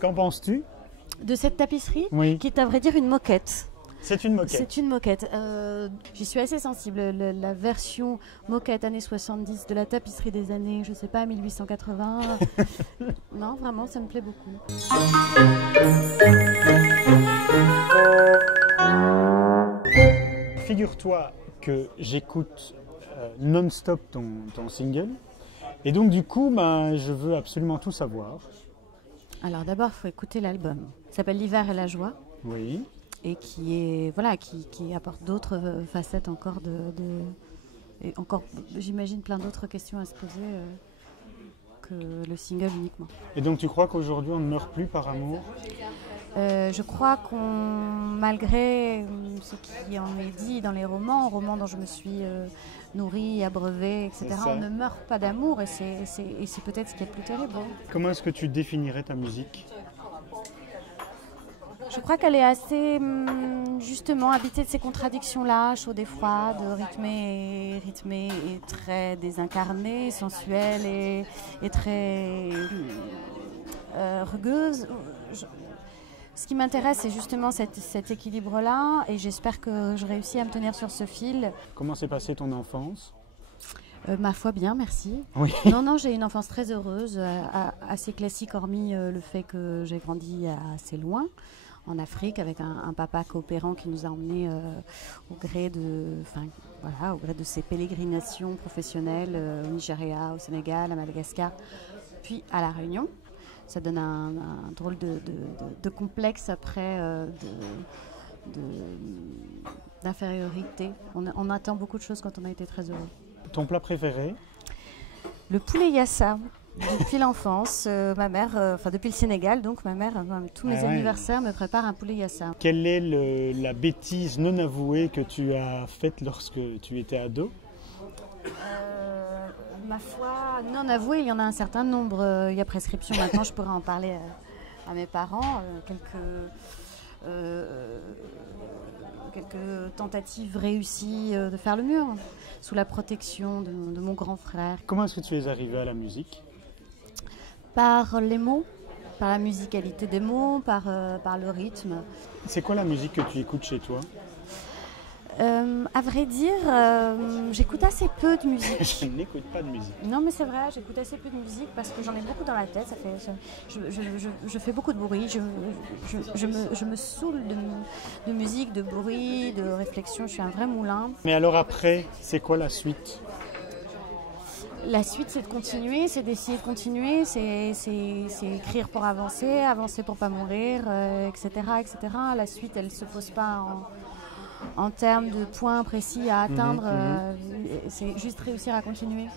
Qu'en penses-tu? De cette tapisserie, Oui. qui est à vrai dire une moquette. C'est une moquette. C'est une moquette. J'y suis assez sensible. La version moquette années 70 de la tapisserie des années, je sais pas, 1880. Non, vraiment, ça me plaît beaucoup. Figure-toi que j'écoute non-stop ton single. Et donc du coup, je veux absolument tout savoir. Alors d'abord, il faut écouter l'album. Il s'appelle L'hiver et la joie. Oui. Et qui est voilà qui apporte d'autres facettes encore et encore j'imagine plein d'autres questions à se poser que le single uniquement. Et donc tu crois qu'aujourd'hui on ne meurt plus par amour? Je crois malgré ce qui en est dit dans les romans dont je me suis nourrie, abreuvée, etc., on ne meurt pas d'amour et c'est peut-être ce qui est le plus terrible. Comment est-ce que tu définirais ta musique? Je crois qu'elle est assez, justement, habitée de ces contradictions-là, chaude et froide, rythmée et très désincarnée, sensuelle et très rugueuse. Ce qui m'intéresse, c'est justement cet équilibre-là, et j'espère que je réussis à me tenir sur ce fil. Comment s'est passée ton enfance? Ma foi, bien, merci. Oui. Non, j'ai une enfance très heureuse, assez classique, hormis le fait que j'ai grandi assez loin, en Afrique, avec un papa coopérant qui nous a emmenés au gré de ses pérégrinations professionnelles au Nigeria, au Sénégal, à Madagascar, puis à La Réunion. Ça donne un drôle de complexe après d'infériorité. On attend beaucoup de choses quand on a été très heureux. Ton plat préféré? Le poulet yassa. Depuis l'enfance, ma mère, depuis le Sénégal, donc ma mère, tous mes anniversaires me prépare un poulet yassa. Quelle est la bêtise non avouée que tu as faite lorsque tu étais ado? Ma foi, non avouée, il y en a un certain nombre. Il y a prescription maintenant, je pourrais en parler à mes parents. Quelques tentatives réussies de faire le mur, sous la protection de mon grand frère. Comment est-ce que tu es arrivée à la musique? Par les mots, par la musicalité des mots, par le rythme. C'est quoi la musique que tu écoutes chez toi? À vrai dire, j'écoute assez peu de musique. Je n'écoute pas de musique. Non, mais c'est vrai, j'écoute assez peu de musique parce que j'en ai beaucoup dans la tête. Je fais beaucoup de bruit. Je me saoule de musique, de bruit, de réflexion. Je suis un vrai moulin. Mais alors après, c'est quoi la suite? La suite, c'est de continuer, c'est d'essayer de continuer, c'est écrire pour avancer, avancer pour pas mourir, etc., etc. La suite, elle ne se pose pas en termes de points précis à atteindre, c'est juste réussir à continuer.